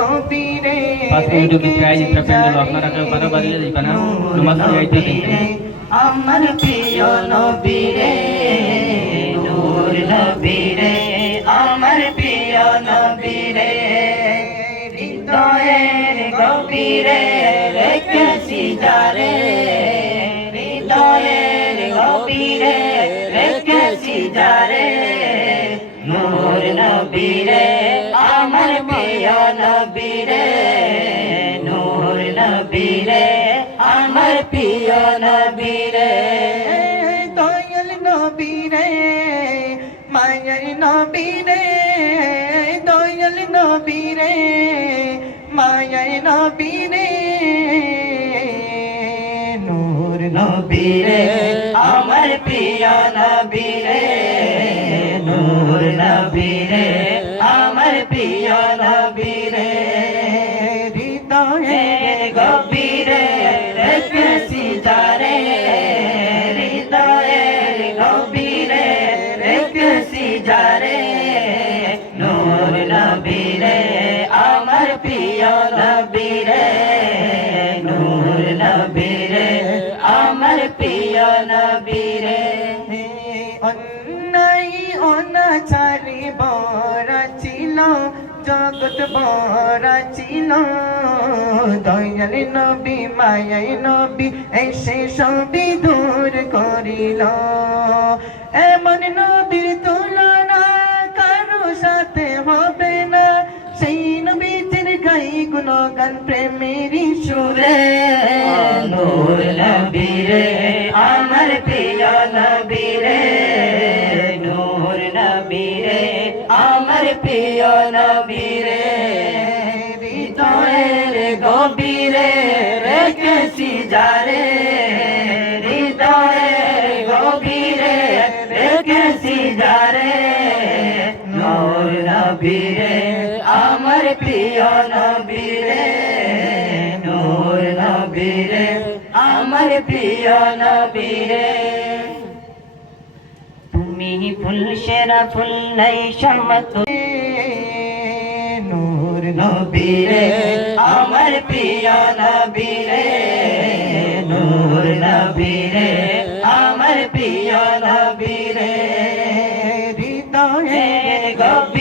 গভীরে first YouTube prize ইত্রা প্যান্ডেল আপনারা কেউ বাধা বাজিয়ে দিবেন না। নমাজ গাইতে দিবেন আমার প্রিয় নবীরে, নূর নবীরে, আমার প্রিয় নবীরে, হৃদয়ের গভীরে রেখেছি যারে, হৃদয়ের গভীরে রেখেছি যারে, নূর আমার প্রিয় নবীরে, নূর নবীরে, আমার প্রিয় নবীরে। দয়াল নবীরে, মায়ের নবীরে, দয়াল নবীরে, মায়ের নবীরে, নূর নবীরে, আমার প্রিয় নবীরে, নূর নবীরে, আমার প্রিয় প্রিয় নবীরে, নূর নবীরে, আমার প্রিয় নবীরে। অন্যায় অনাচারি বরা ছিল, জগৎ বরা ছিল। দয়াল নবী, মায়াই নবী, এসে সবই দূর করিল। এমন নবীর গুণগান প্রেমেরই সুরে। নূর নবীরে, আমার প্রিয় নবীরে। নূর নবীরে, আমার প্রিয় নবীরে। হৃদয়ের গভীরে রেখেছি যারে। হৃদয়ের গভীরে রেখেছি যারে। নূর নবীরে আমার প্রিয় নবীরে, নূর নবীরে, আমার প্রিয় নবীরে। তুমি ফুল সেরা, ফুল নাই সমত নূর নবীরে, আমার প্রিয় নবীরে, নূর নবীরে, আমার প্রিয় নবীরে। হৃদয়ের গভীরে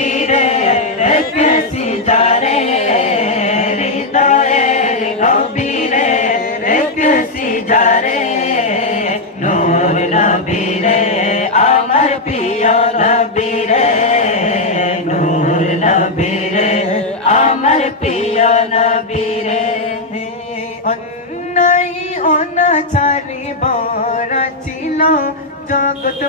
নবীরে আমার প্রিয় নবীরে নূর নবীরে আমার প্রিয় নবীরে। অন্যায় অনাচারি বরা ছিল জগৎ